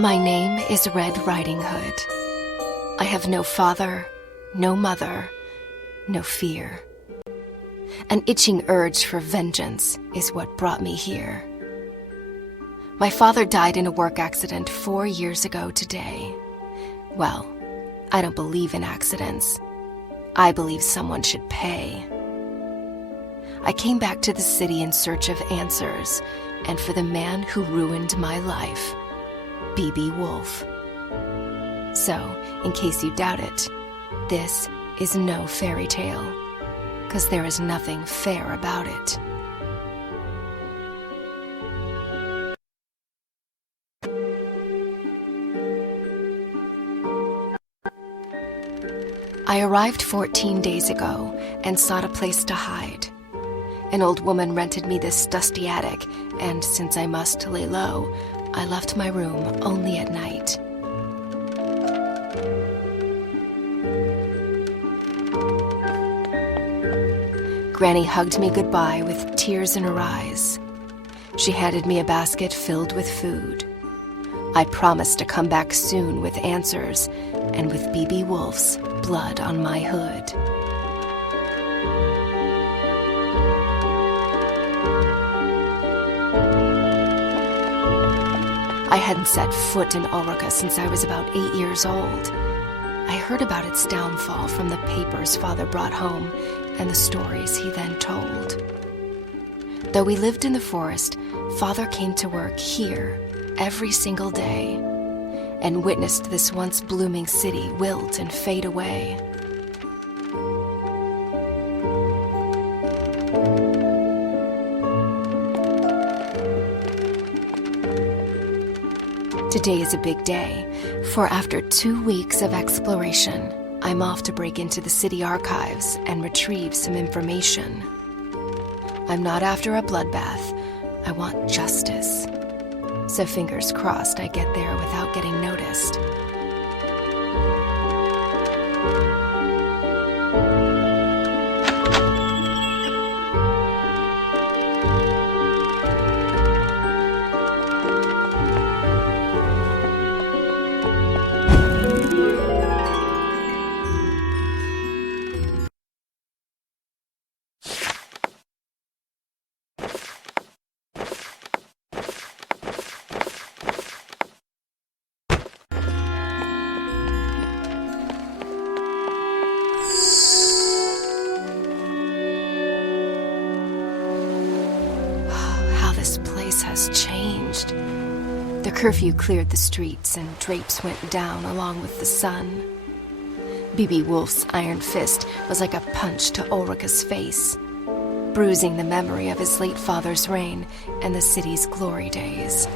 My name is Red Riding Hood. I have no father, no mother, no fear. An itching urge for vengeance is what brought me here. My father died in a work accident 4 years ago today. Well, I don't believe in accidents. I believe someone should pay. I came back to the city in search of answers, and for the man who ruined my life, B.B. Woolfe. So, in case you doubt it, this is no fairy tale, 'cause there is nothing fair about it. I arrived 14 days ago and sought a place to hide. An old woman rented me this dusty attic, and since I must lay low, I left my room only at night. Granny hugged me goodbye with tears in her eyes. She handed me a basket filled with food. I promised to come back soon with answers, and with B.B. Woolfe's blood on my hood. I hadn't set foot in Ulrika since I was about 8 years old. I heard about its downfall from the papers Father brought home and the stories he then told. Though we lived in the forest, Father came to work here every single day and witnessed this once blooming city wilt and fade away. Today is a big day, for after 2 weeks of exploration, I'm off to break into the city archives and retrieve some information. I'm not after a bloodbath. I want justice. So fingers crossed I get there without getting noticed. This place has changed. The curfew cleared the streets and drapes went down along with the sun. B.B. Woolfe's iron fist was like a punch to Ulrika's face, bruising the memory of his late father's reign and the city's glory days.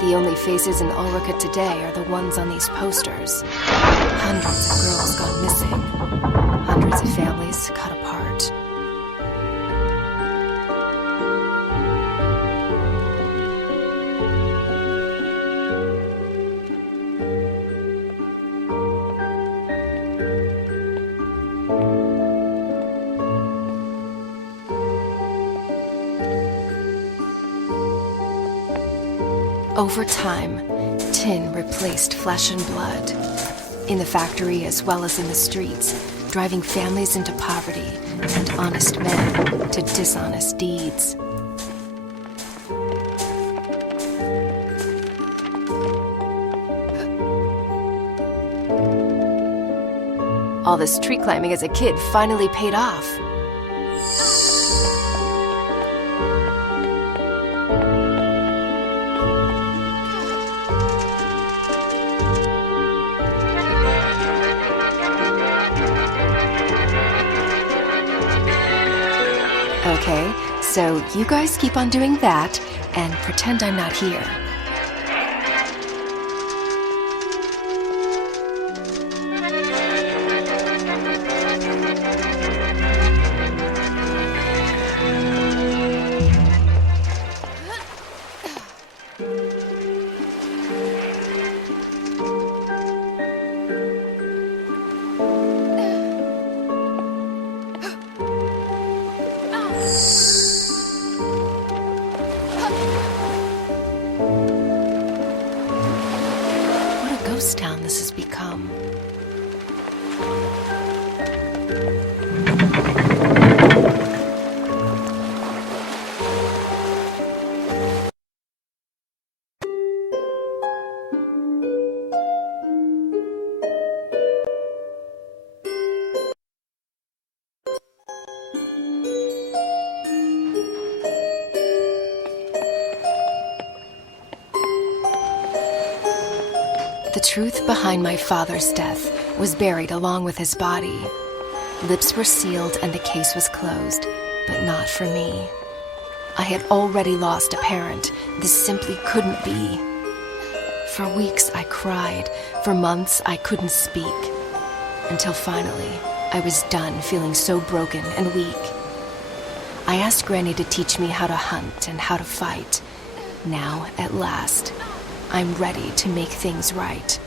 The only faces in Ulrika today are the ones on these posters. Hundreds of girls gone missing. Hundreds of families cut apart. Over time, tin replaced flesh and blood. In the factory as well as in the streets, driving families into poverty and honest men to dishonest deeds. All this tree climbing as a kid finally paid off. Okay, so you guys keep on doing that and pretend I'm not here. ghost town this has become. The truth behind my father's death was buried along with his body. Lips were sealed and the case was closed, but not for me. I had already lost a parent. This simply couldn't be. For weeks I cried. For months I couldn't speak. Until finally, I was done feeling so broken and weak. I asked Granny to teach me how to hunt and how to fight. Now, at last, I'm ready to make things right.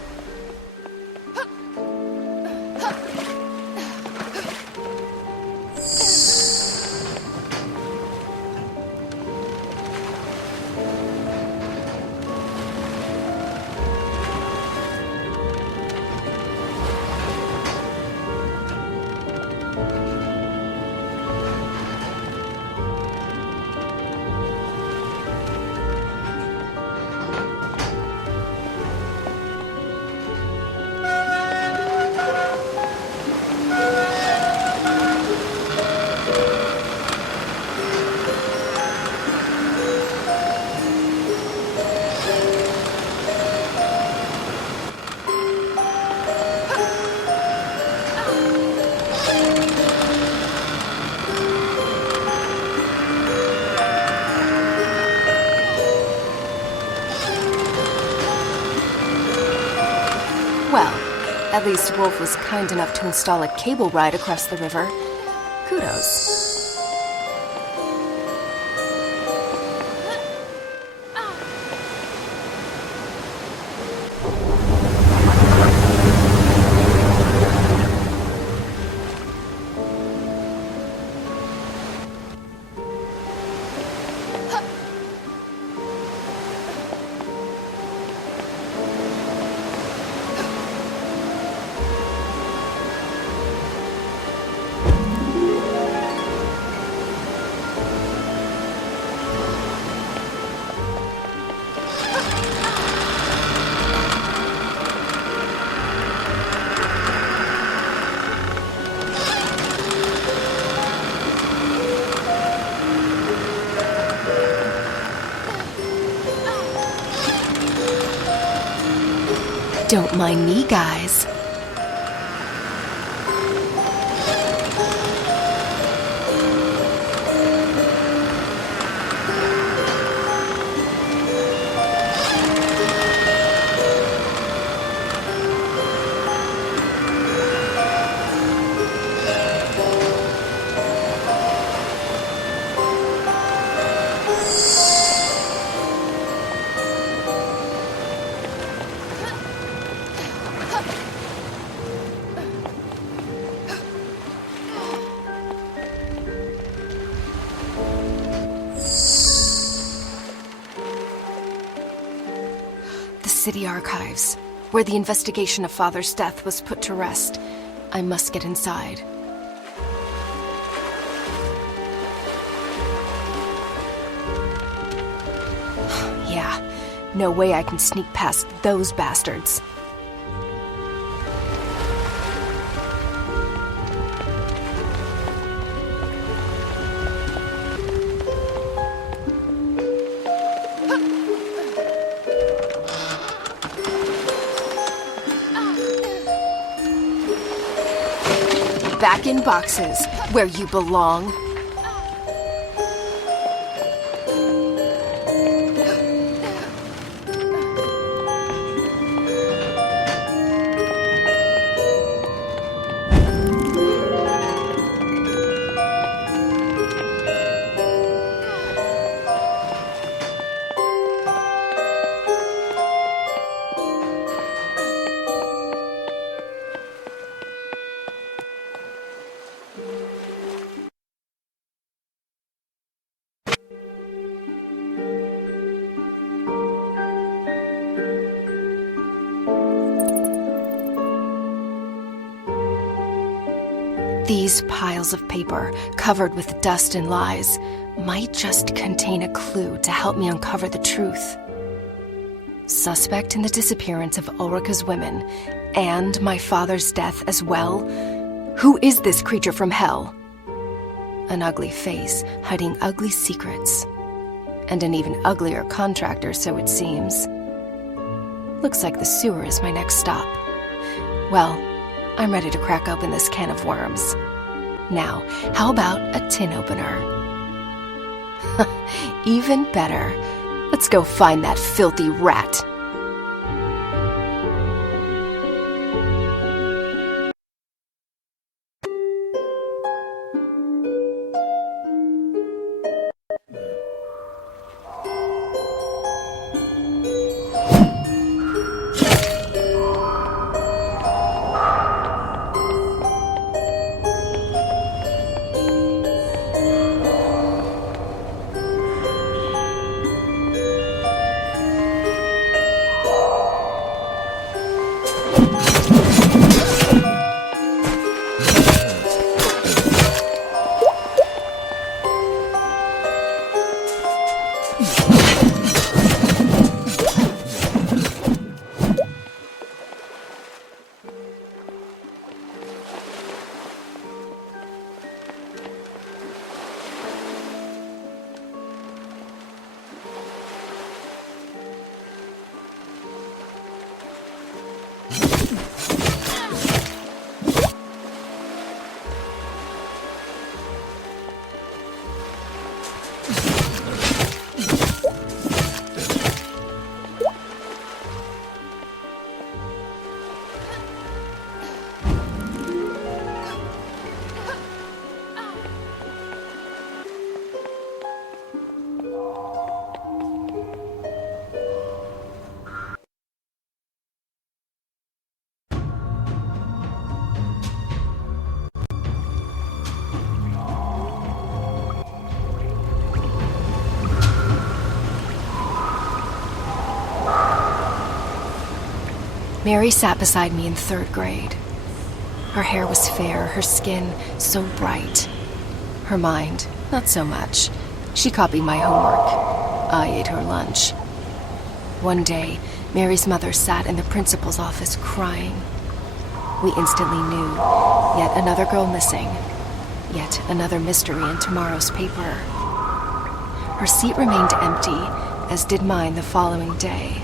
Well, at least Woolfe was kind enough to install a cable ride across the river. Kudos. Don't mind me, guys. City archives, where the investigation of Father's death was put to rest. I must get inside. Yeah, no way I can sneak past those bastards. Back in boxes, where you belong. These piles of paper, covered with dust and lies, might just contain a clue to help me uncover the truth. Suspect in the disappearance of Ulrika's women, and my father's death as well? Who is this creature from hell? An ugly face, hiding ugly secrets. And an even uglier contractor, so it seems. Looks like the sewer is my next stop. Well, I'm ready to crack open this can of worms. Now, how about a tin opener? Even better. Let's go find that filthy rat. Mary sat beside me in 3rd grade. Her hair was fair, her skin so bright. Her mind, not so much. She copied my homework. I ate her lunch. One day, Mary's mother sat in the principal's office crying. We instantly knew, yet another girl missing. Yet another mystery in tomorrow's paper. Her seat remained empty, as did mine the following day.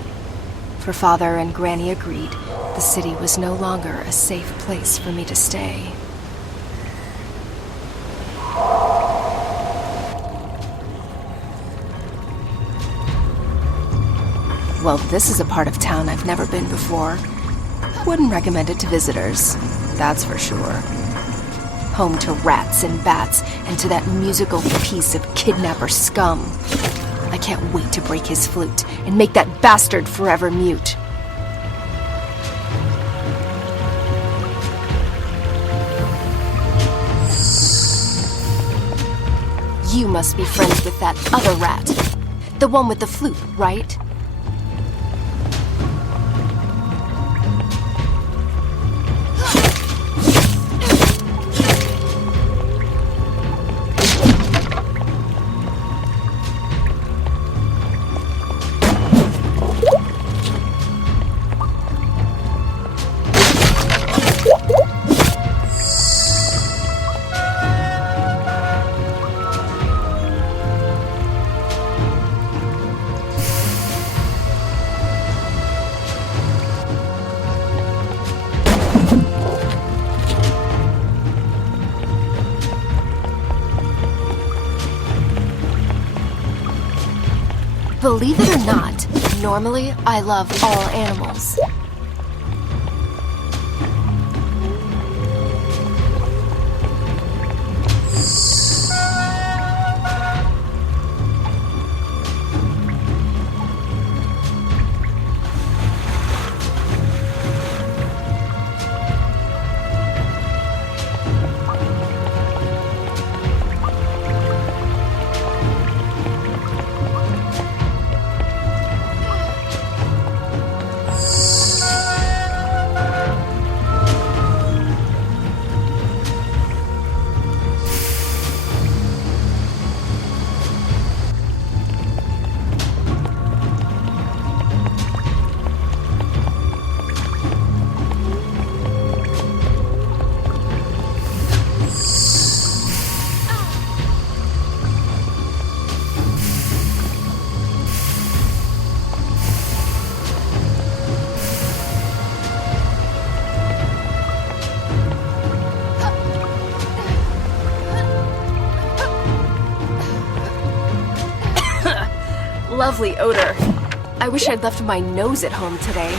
For Father and Granny agreed the city was no longer a safe place for me to stay. Well, this is a part of town I've never been before. Wouldn't recommend it to visitors, that's for sure. Home to rats and bats, and to that musical piece of kidnapper scum. I can't wait to break his flute and make that bastard forever mute. You must be friends with that other rat. The one with the flute, right? Believe it or not, normally I love all animals. lovely odor. I wish I'd left my nose at home today.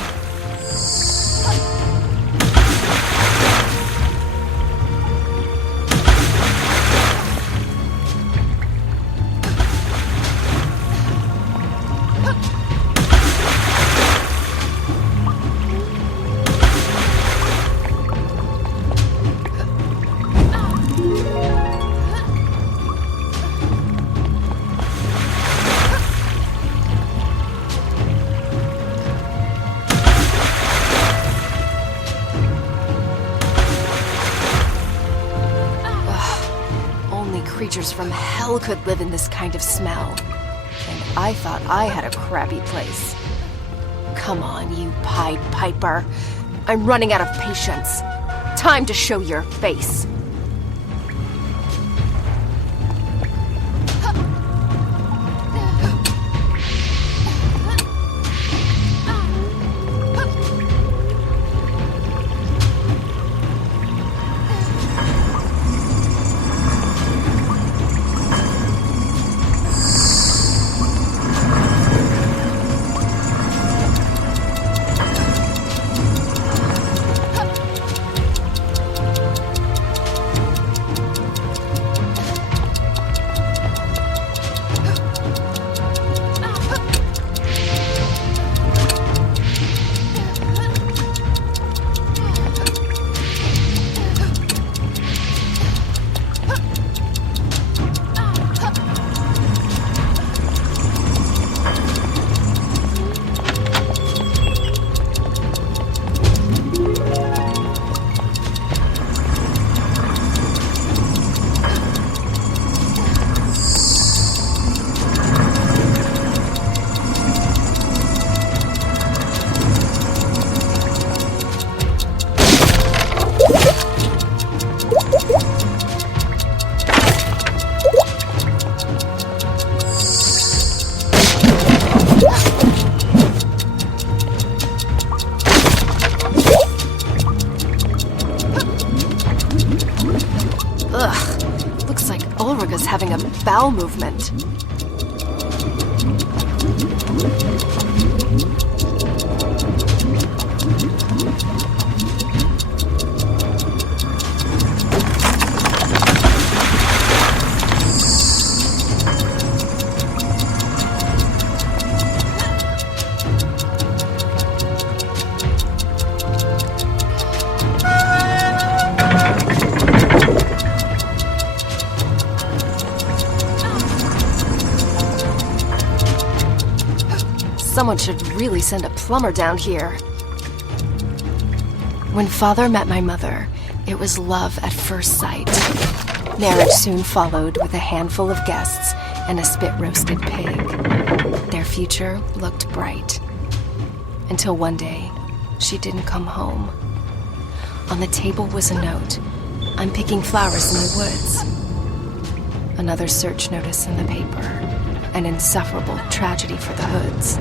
Creatures from hell could live in this kind of smell. And I thought I had a crappy place. Come on, you Pied Piper. I'm running out of patience. Time to show your face. Having a bowel movement. Someone should really send a plumber down here. When Father met my mother, it was love at first sight. Marriage soon followed with a handful of guests and a spit-roasted pig. Their future looked bright. Until one day, she didn't come home. On the table was a note. I'm picking flowers in the woods. Another search notice in the paper. An insufferable tragedy for the Hoods.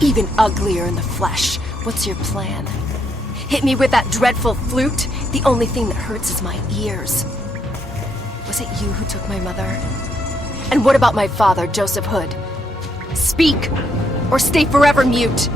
Even uglier in the flesh. What's your plan? Hit me with that dreadful flute? The only thing that hurts is my ears. Was it you who took my mother? And what about my father, Joseph Hood? Speak, or stay forever mute.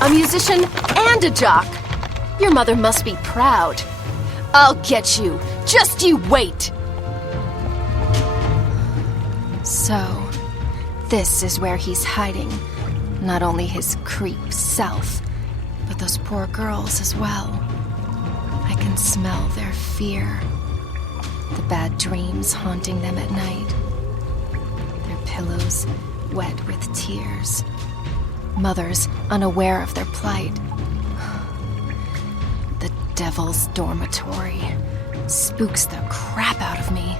A musician and a jock. Your mother must be proud. I'll get you. Just you wait. So, this is where he's hiding. Not only his creep self, but those poor girls as well. I can smell their fear. The bad dreams haunting them at night. Their pillows wet with tears. Mothers unaware of their plight. The devil's dormitory spooks the crap out of me.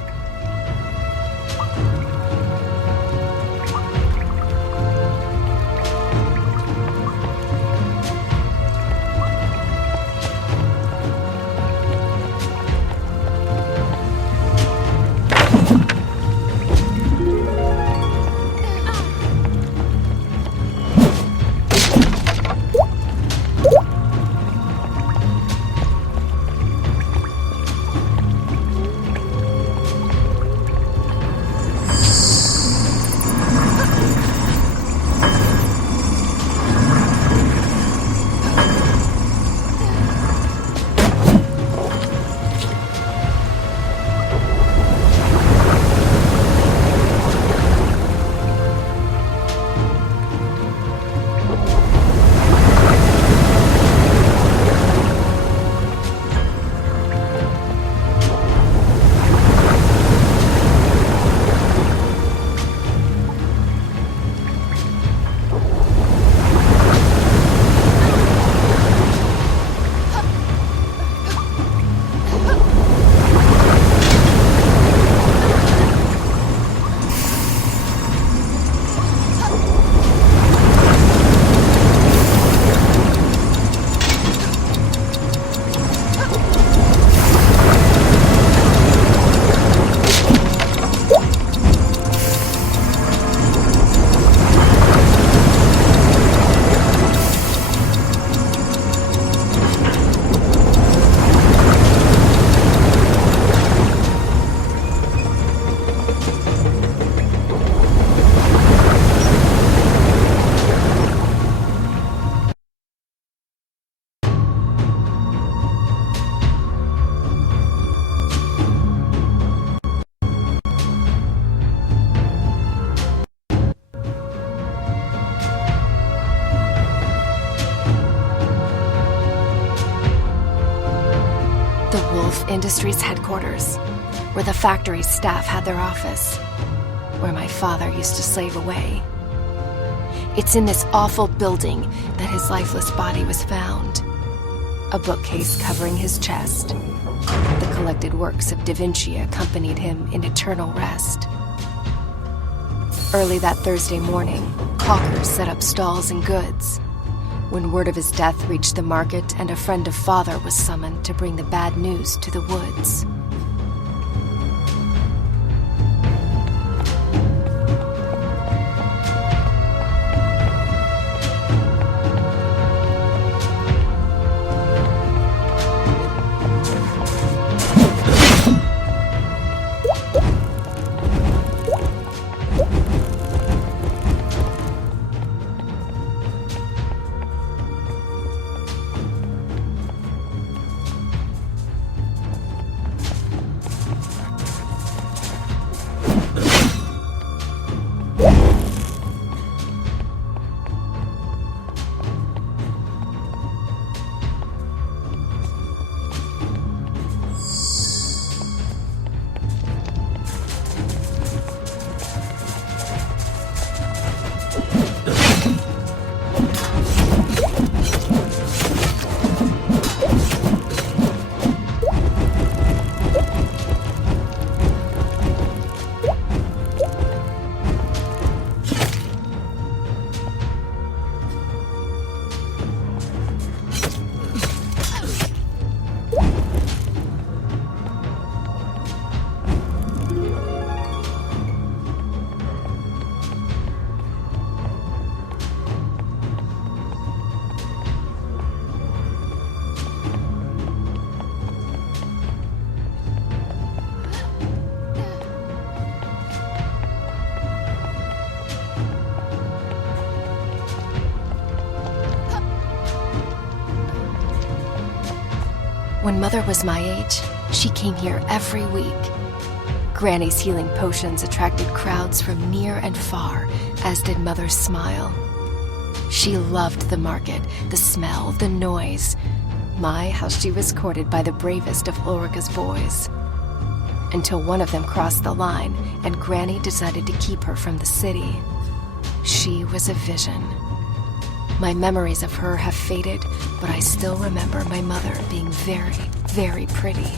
Woolfe Industries headquarters, where the factory's staff had their office, where my father used to slave away. It's in this awful building that his lifeless body was found. A bookcase covering his chest. The collected works of Da Vinci accompanied him in eternal rest. Early that Thursday morning, hawkers set up stalls and goods. When word of his death reached the market and a friend of father was summoned to bring the bad news to the woods. When Mother was my age, she came here every week. Granny's healing potions attracted crowds from near and far, as did Mother's smile. She loved the market, the smell, the noise. My, how she was courted by the bravest of Ulrika's boys. Until one of them crossed the line, and Granny decided to keep her from the city. She was a vision. My memories of her have faded, but I still remember my mother being very, very pretty.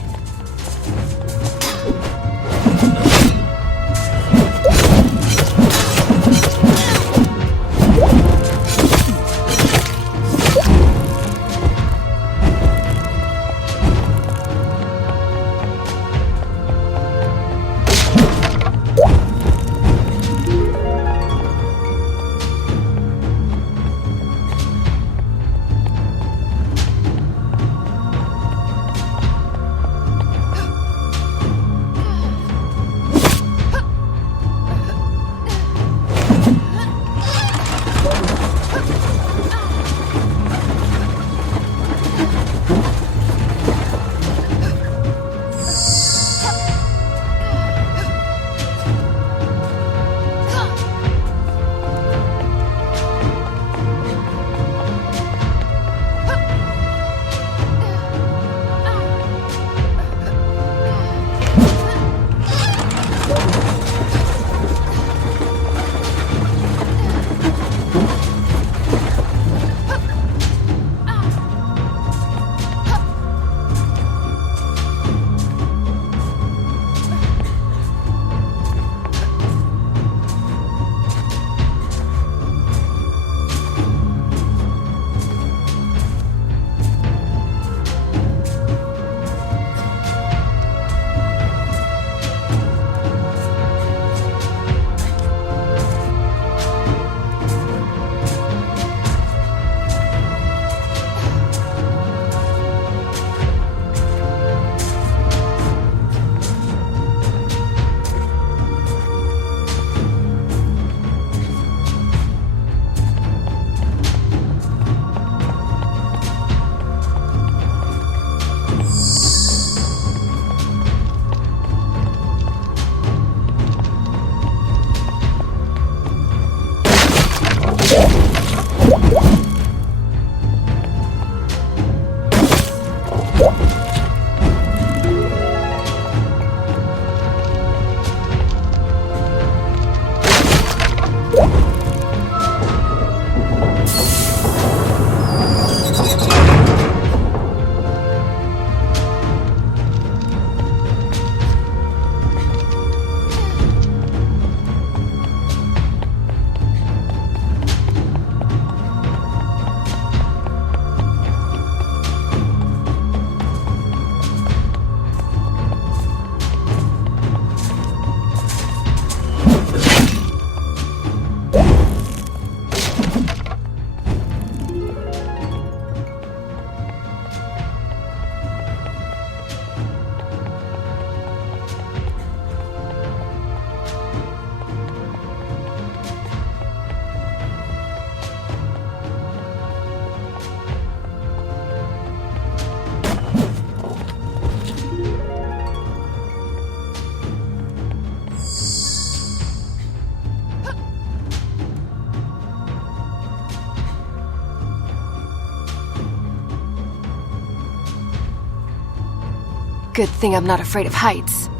Good thing I'm not afraid of heights.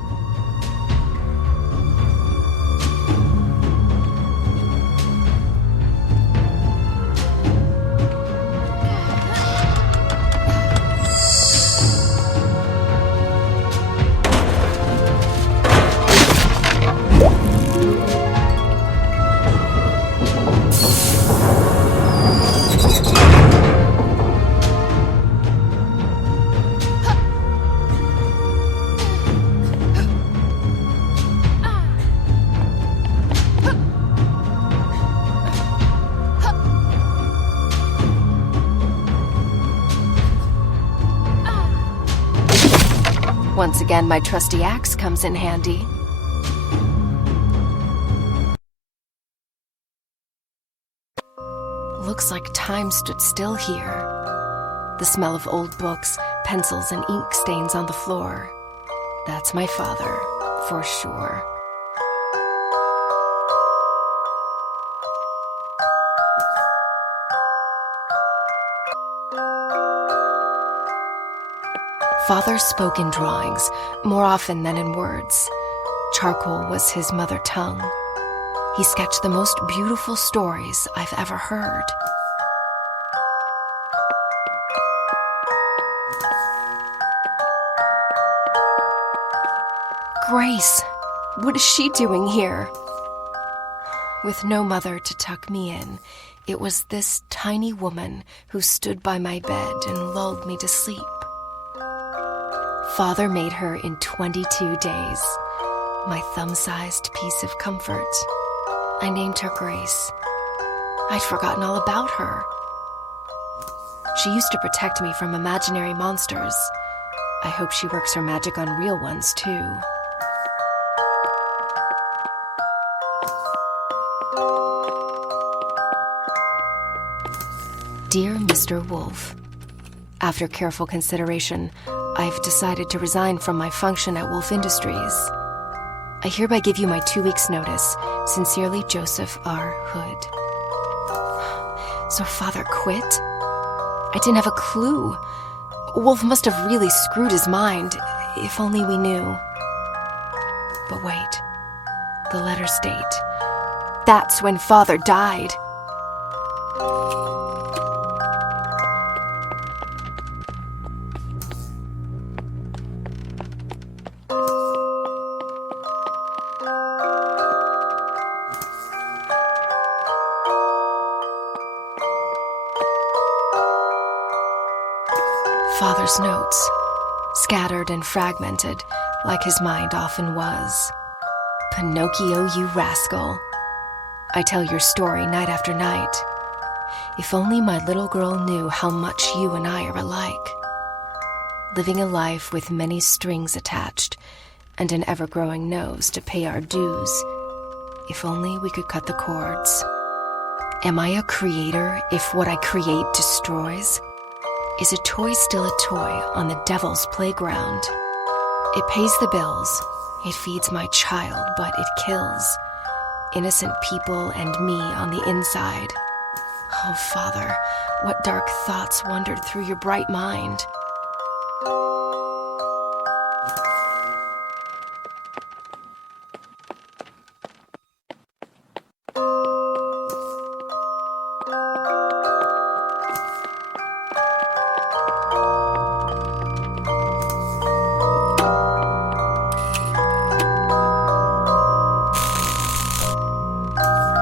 Once again, my trusty axe comes in handy. Looks like time stood still here. The smell of old books, pencils and ink stains on the floor. That's my father, for sure. Father spoke in drawings, more often than in words. Charcoal was his mother tongue. He sketched the most beautiful stories I've ever heard. Grace, what is she doing here? With no mother to tuck me in, it was this tiny woman who stood by my bed and lulled me to sleep. Father made her in 22 days, my thumb-sized piece of comfort. I named her Grace. I'd forgotten all about her. She used to protect me from imaginary monsters. I hope she works her magic on real ones, too. Dear Mr. Woolfe, after careful consideration, I've decided to resign from my function at Woolfe Industries. I hereby give you my 2 weeks' notice. Sincerely, Joseph R. Hood. So Father quit? I didn't have a clue. Woolfe must have really screwed his mind, if only we knew. But wait, the letters date. That's when Father died. Father's notes, scattered and fragmented, like his mind often was. Pinocchio, you rascal. I tell your story night after night. If only my little girl knew how much you and I are alike. Living a life with many strings attached, and an ever-growing nose to pay our dues. If only we could cut the cords. Am I a creator if what I create destroys? Is a toy still a toy on the devil's playground? It pays the bills, it feeds my child, but it kills innocent people and me on the inside. Oh, Father, what dark thoughts wandered through your bright mind?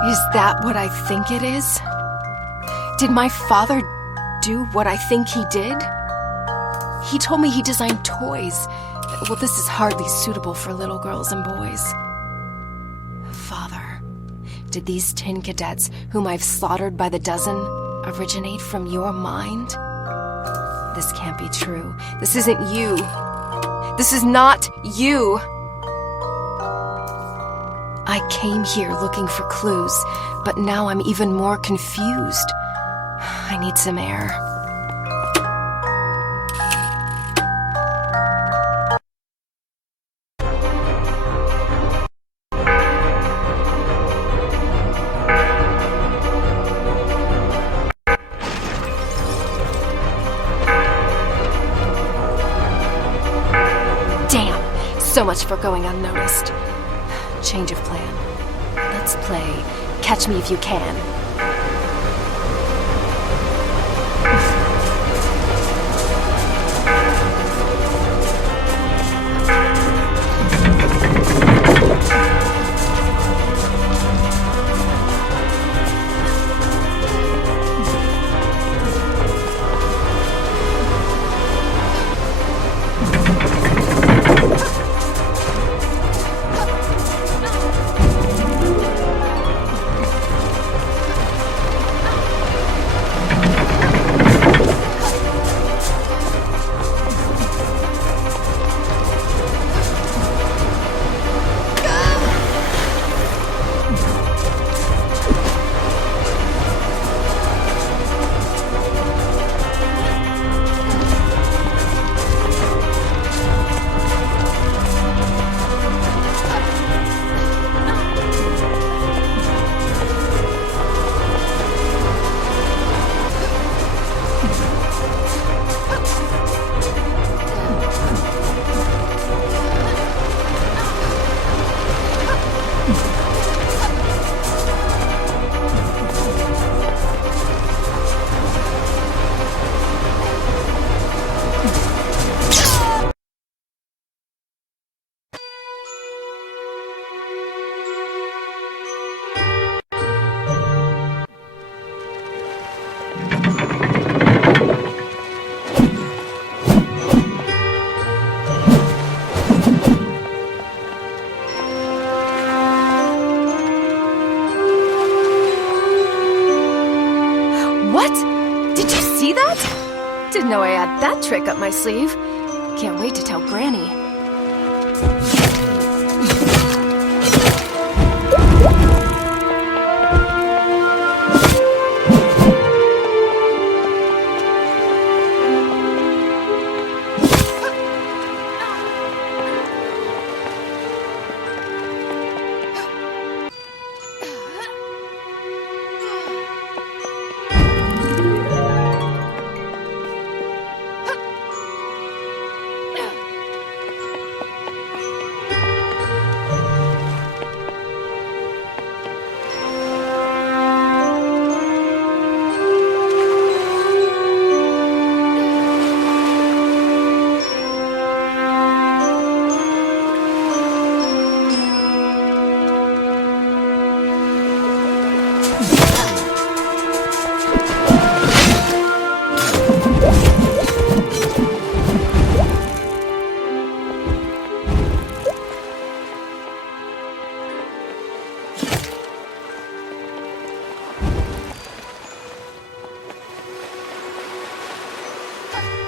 Is that what I think it is? Did my father do what I think he did? He told me he designed toys. Well, this is hardly suitable for little girls and boys. Father, did these tin cadets, whom I've slaughtered by the dozen, originate from your mind? This can't be true. This isn't you. This is not you. I came here looking for clues, but now I'm even more confused. I need some air. Damn, so much for going unnoticed. Change of plan. Let's play Catch Me If You Can. trick up my sleeve. Can't wait to tell Granny.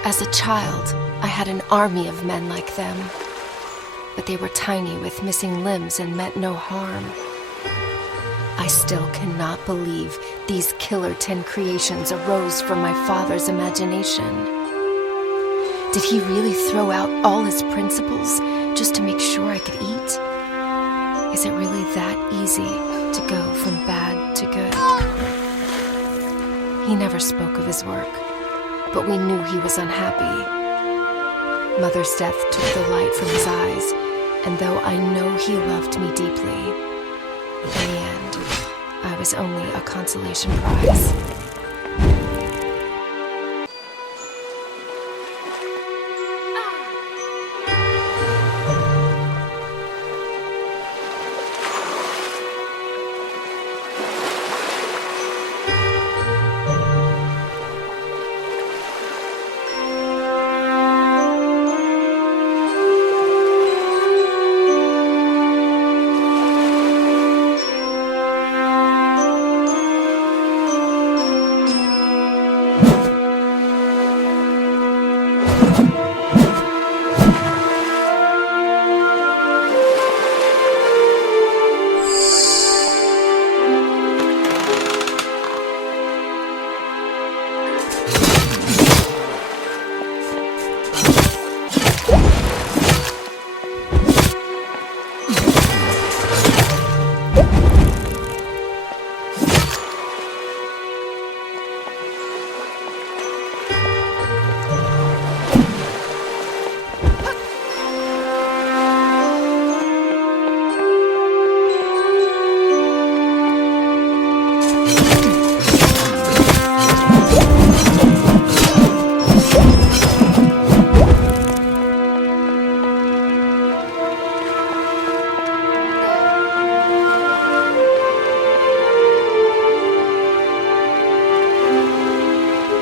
As a child, I had an army of men like them. But they were tiny with missing limbs and meant no harm. I still cannot believe these killer 10 creations arose from my father's imagination. Did he really throw out all his principles just to make sure I could eat? Is it really that easy to go from bad to good? He never spoke of his work, but we knew he was unhappy. Mother's death took the light from his eyes, and though I know he loved me deeply, in the end, I was only a consolation prize.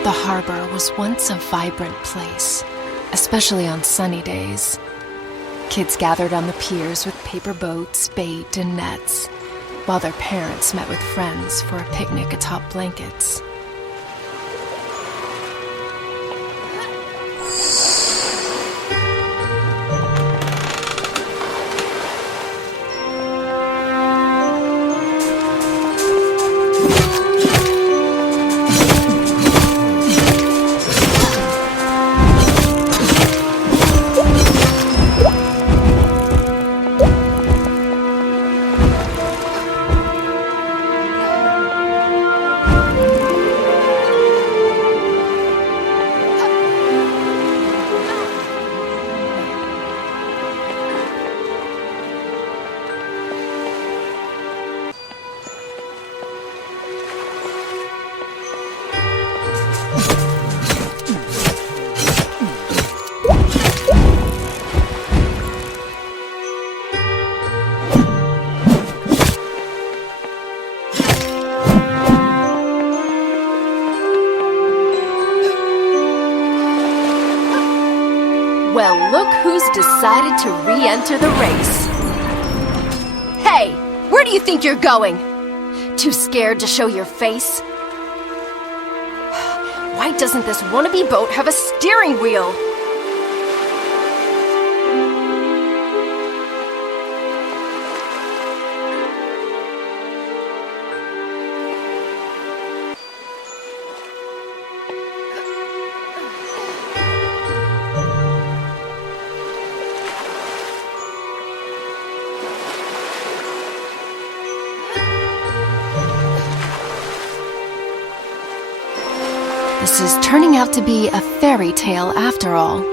The harbor was once a vibrant place, especially on sunny days. Kids gathered on the piers with paper boats, bait, and nets, while their parents met with friends for a picnic atop blankets. Well, look who's decided to re-enter the race. Hey, where do you think you're going? Too scared to show your face? Why doesn't this wannabe boat have a steering wheel? This is turning out to be a fairy tale after all.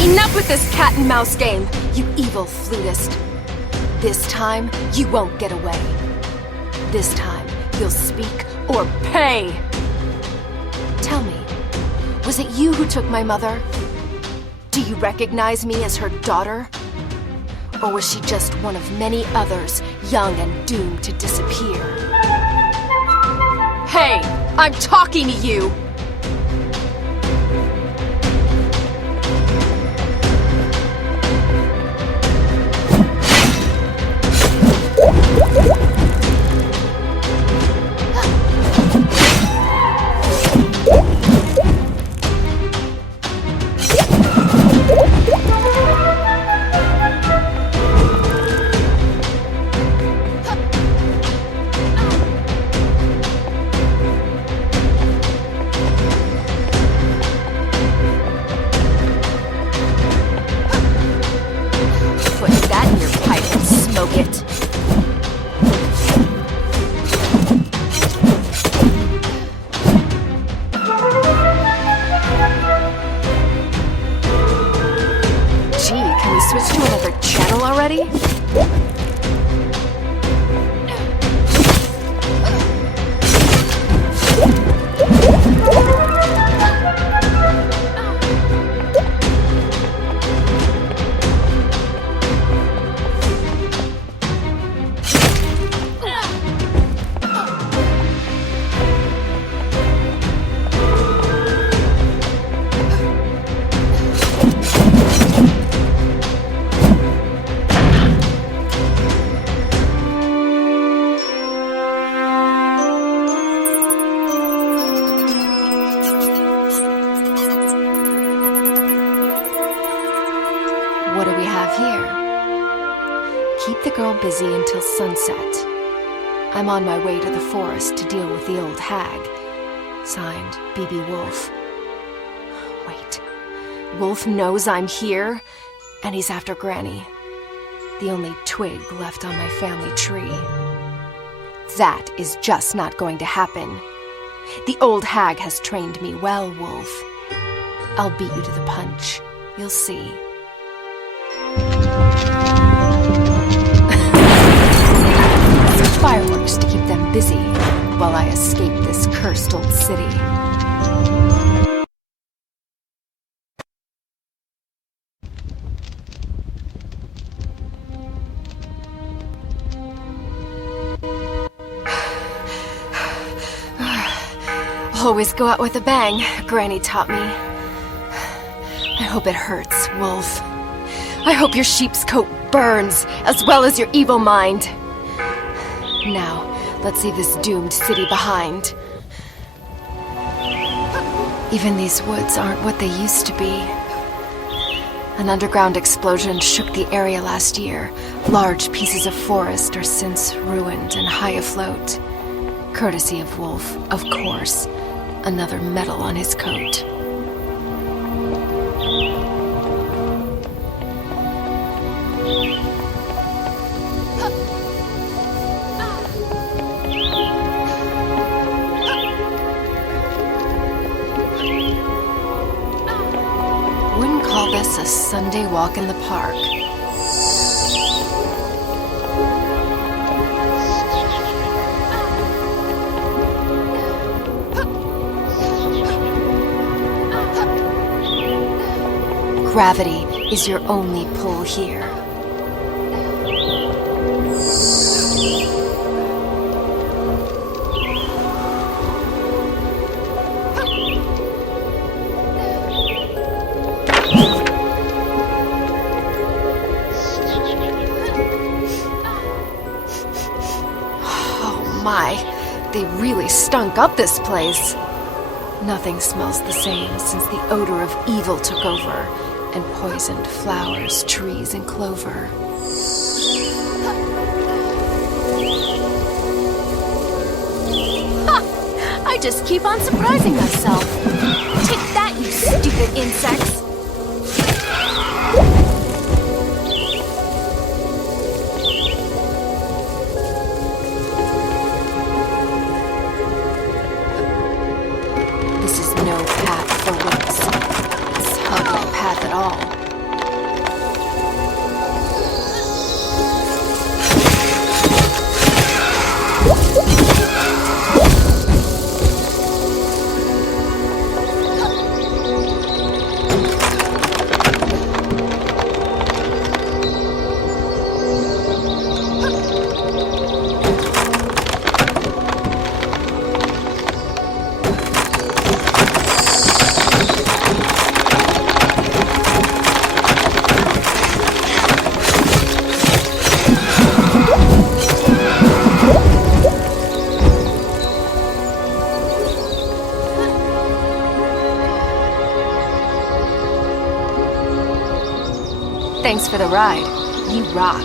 Enough with this cat-and-mouse game, you evil flutist. This time, you won't get away. This time, you'll speak or pay. Tell me, was it you who took my mother? Do you recognize me as her daughter? Or was she just one of many others, young and doomed to disappear? Hey, I'm talking to you! sunset. I'm on my way to the forest to deal with the old hag. Signed, B.B. Woolfe. Wait. Woolfe knows I'm here, and he's after Granny. The only twig left on my family tree. That is just not going to happen. The old hag has trained me well, Woolfe. I'll beat you to the punch. You'll see. Some fireworks to keep them busy while I escape this cursed old city. Always go out with a bang, Granny taught me. I hope it hurts, Woolfe. I hope your sheep's coat burns, as well as your evil mind. Now, let's leave this doomed city behind. Even these woods aren't what they used to be. An underground explosion shook the area last year. Large pieces of forest are since ruined and high afloat. Courtesy of Woolfe, of course. Another medal on his coat. Wouldn't call this a Sunday walk in the park. Gravity is your only pull here. Oh my, they really stunk up this place. Nothing smells the same since the odor of evil took over. And poisoned flowers, trees, and clover. Ha! I just keep on surprising myself. Take that, you stupid insects! This is no path for wits. Hardly a path at all. Thanks for the ride. You rock.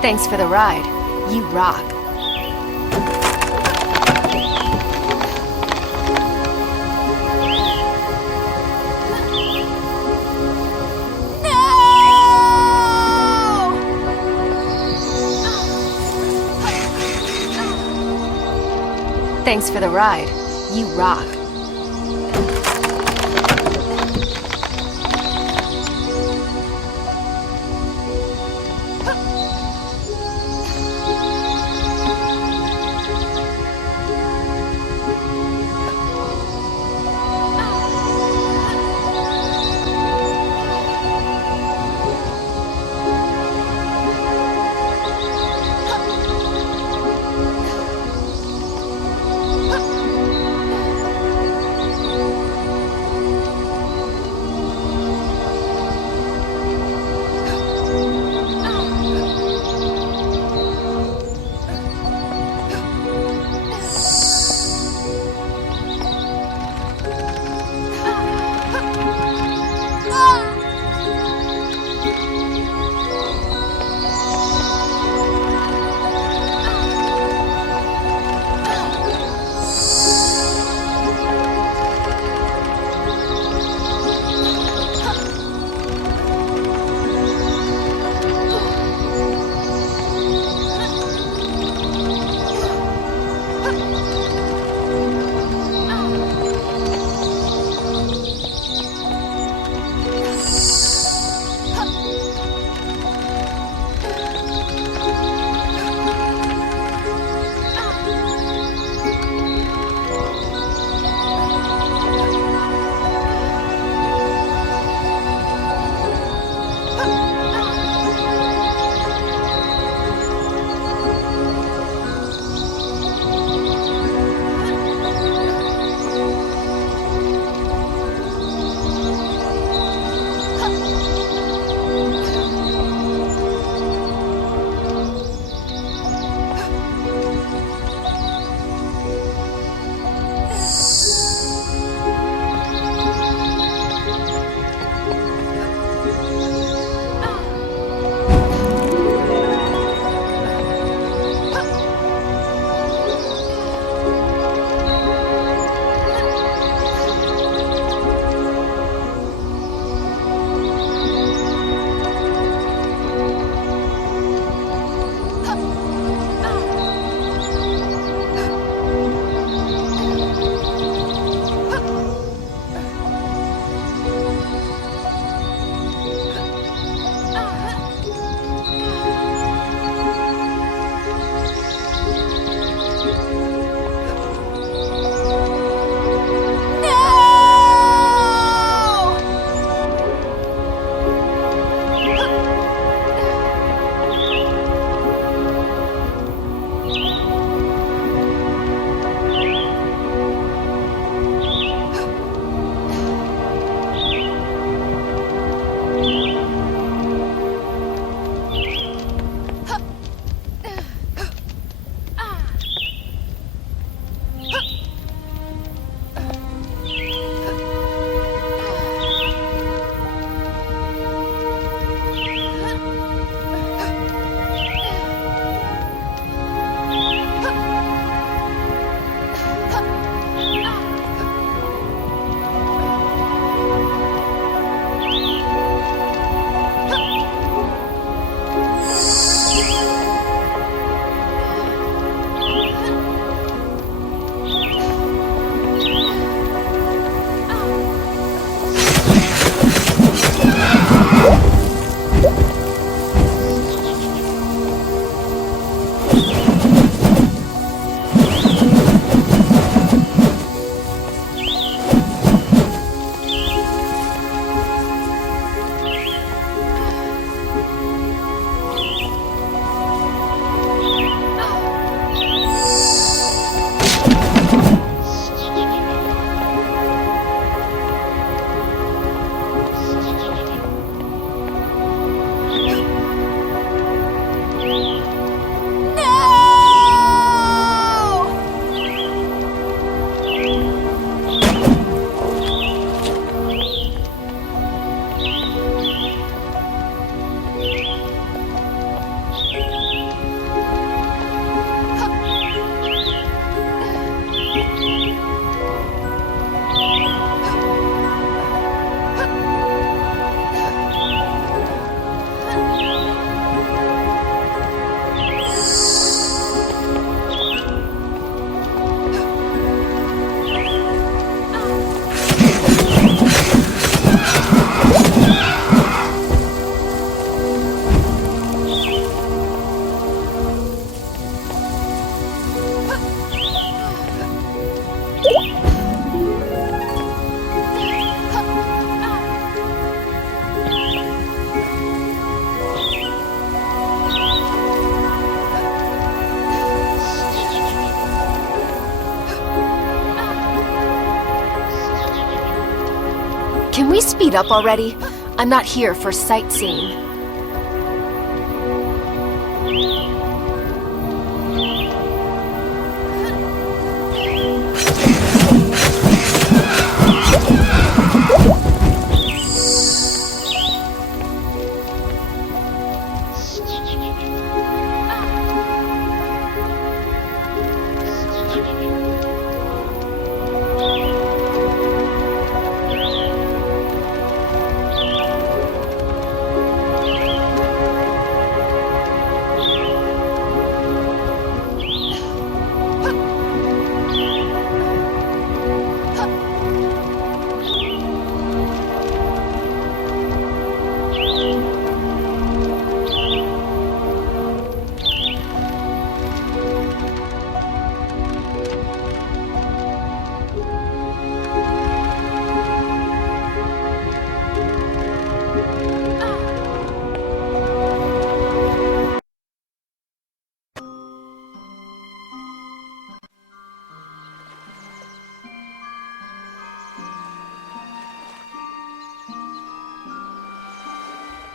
Thanks for the ride. You rock. Thanks for the ride. You rock. Can we speed up already? I'm not here for sightseeing.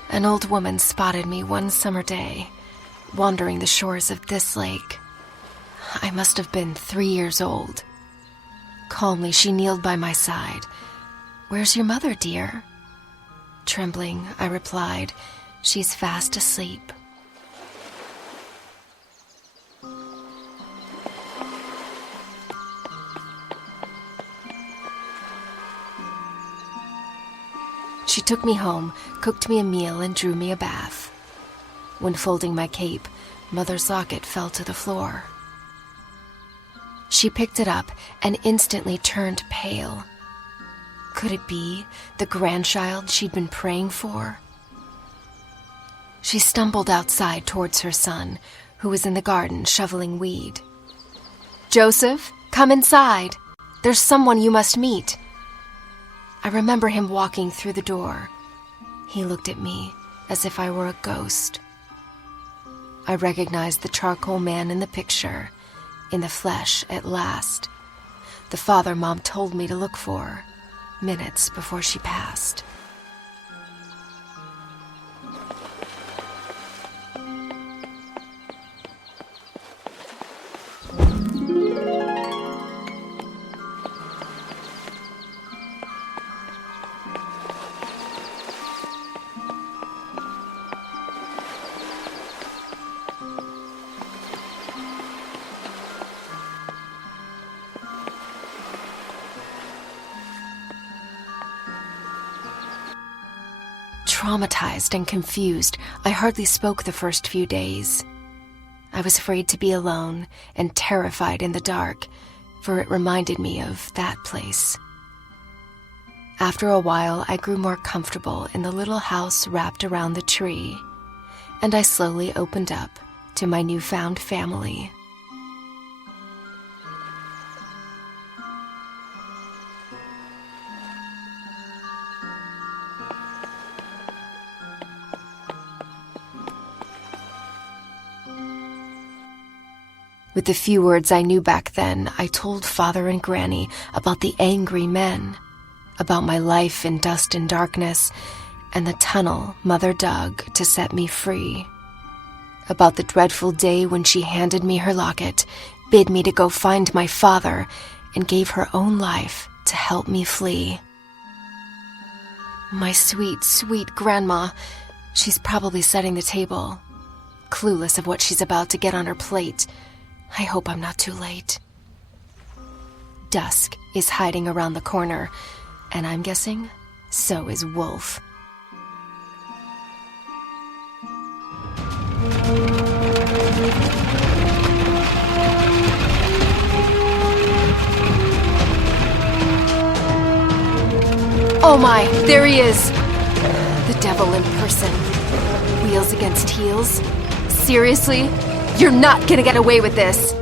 An old woman spotted me one summer day, wandering the shores of this lake. I must have been 3 years old. Calmly, she kneeled by my side. "Where's your mother, dear?" Trembling, I replied, "She's fast asleep." She took me home, cooked me a meal, and drew me a bath. When folding my cape, Mother's locket fell to the floor. She picked it up and instantly turned pale. Could it be the grandchild she'd been praying for? She stumbled outside towards her son, who was in the garden shoveling weed. "Joseph, come inside. There's someone you must meet." I remember him walking through the door. He looked at me as if I were a ghost. I recognized the charcoal man in the picture, in the flesh at last. The father Mom told me to look for, minutes before she passed. Traumatized and confused, I hardly spoke the first few days. I was afraid to be alone and terrified in the dark, for it reminded me of that place. After a while, I grew more comfortable in the little house wrapped around the tree, and I slowly opened up to my newfound family. With the few words I knew back then, I told Father and Granny about the angry men, about my life in dust and darkness, and the tunnel Mother dug to set me free, about the dreadful day when she handed me her locket, bid me to go find my father, and gave her own life to help me flee. My sweet, sweet grandma, she's probably setting the table, clueless of what she's about to get on her plate. I hope I'm not too late. Dusk is hiding around the corner, and I'm guessing so is Woolfe. Oh my, there he is! The devil in person. Wheels against heels? Seriously? You're not gonna get away with this!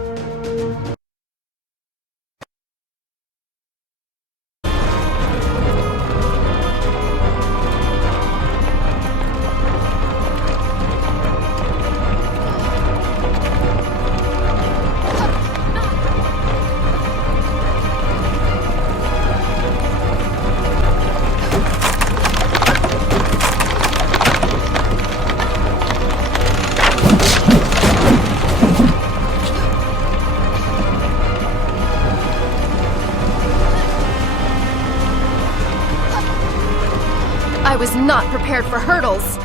I was not prepared for hurdles.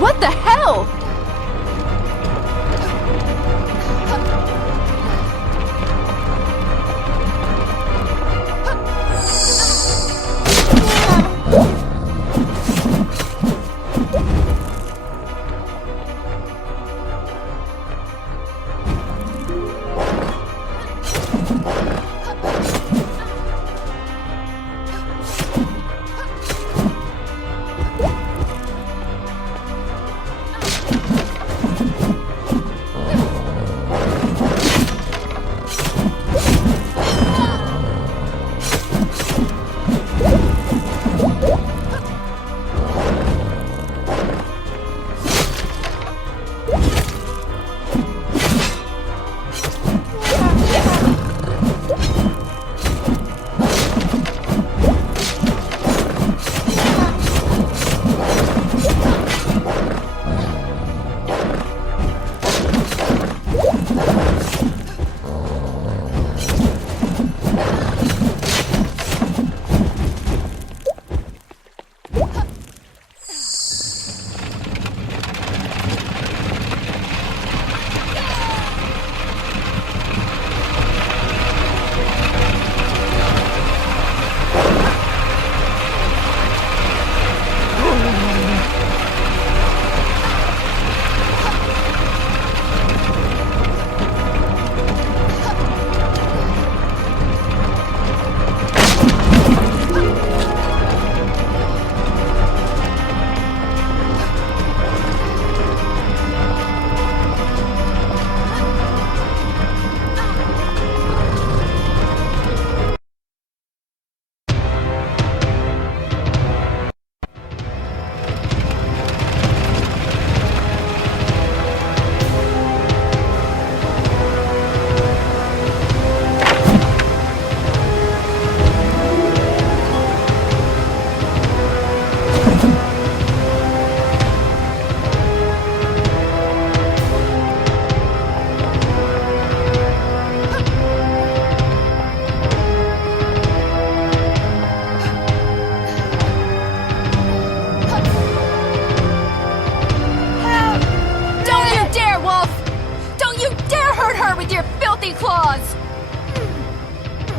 What the hell?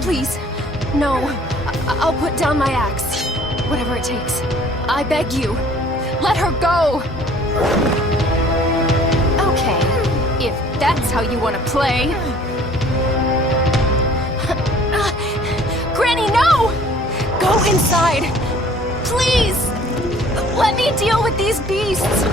Please, no. I'll put down my axe. Whatever it takes. I beg you. Let her go! Okay, if that's how you want to play. Granny, no! Go inside! Please! Let me deal with these beasts!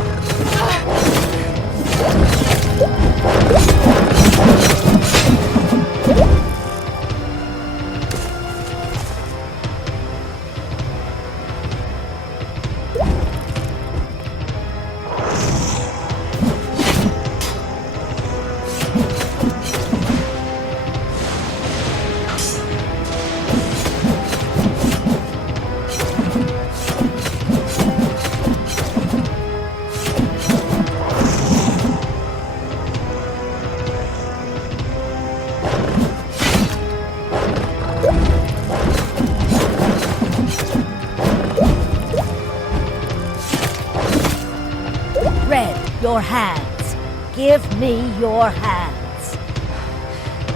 Your hands. Give me your hands.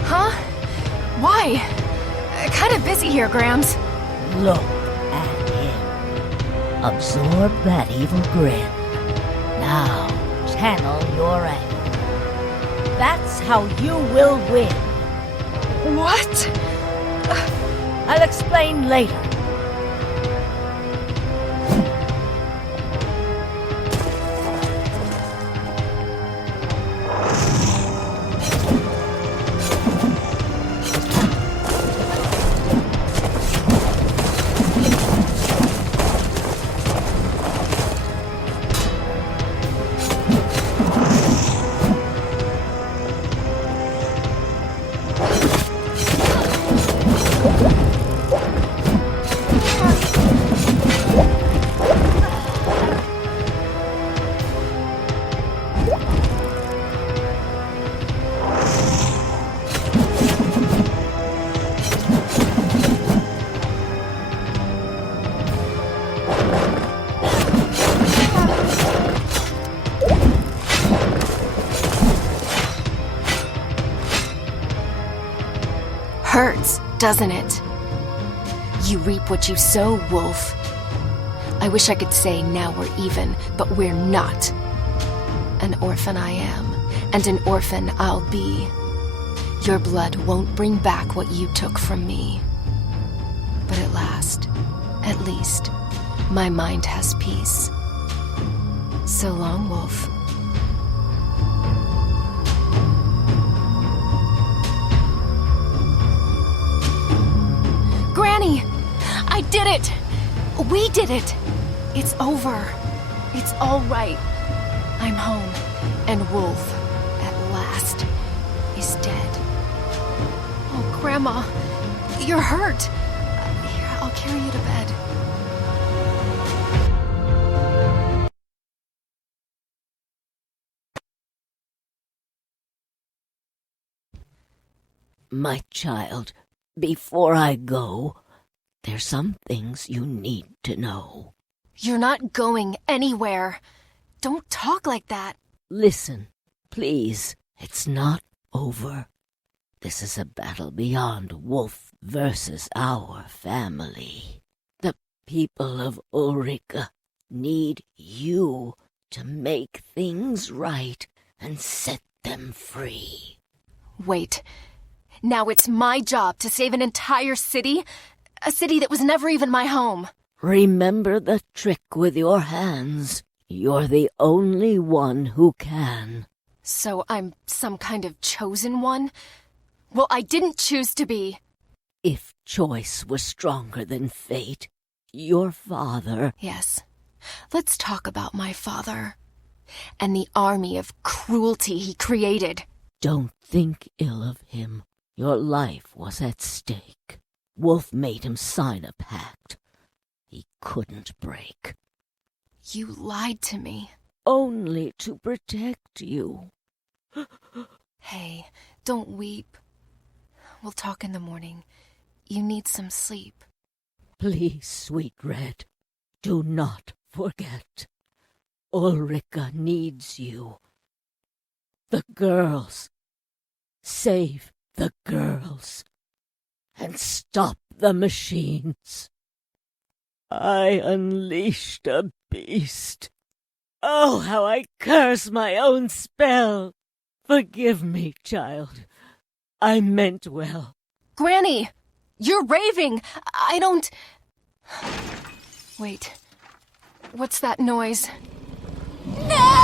Huh? Why? Kind of busy here, Grams. Look at him. Absorb that evil grin. Now, channel your anger. That's how you will win. What? I'll explain later. doesn't it? You reap what you sow, Woolfe. I wish I could say now we're even, but we're not. An orphan I am, and an orphan I'll be. Your blood won't bring back what you took from me. But at least, my mind has peace. So long, Woolfe. Granny! I did it! We did it! It's over. It's all right. I'm home, and Woolfe, at last, is dead. Oh, Grandma, you're hurt. Here, I'll carry you to bed. My child, before I go, there's some things you need to know. You're not going anywhere. Don't talk like that. Listen, please. It's not over. This is a battle beyond Woolfe versus our family. The people of Ulrika need you to make things right and set them free. Wait. Now it's my job to save an entire city? A city that was never even my home. Remember the trick with your hands. You're the only one who can. So I'm some kind of chosen one? Well, I didn't choose to be. If choice was stronger than fate, your father... Yes. Let's talk about my father. And the army of cruelty he created. Don't think ill of him. Your life was at stake. Woolfe made him sign a pact he couldn't break. You lied to me. Only to protect you. Hey, don't weep. We'll talk in the morning. You need some sleep. Please, sweet Red, do not forget. Ulrika needs you. The girls. Save the girls. And stop the machines. I unleashed a beast. Oh, how I curse my own spell. Forgive me, child. I meant well. Granny! You're raving! I don't... Wait. What's that noise? No!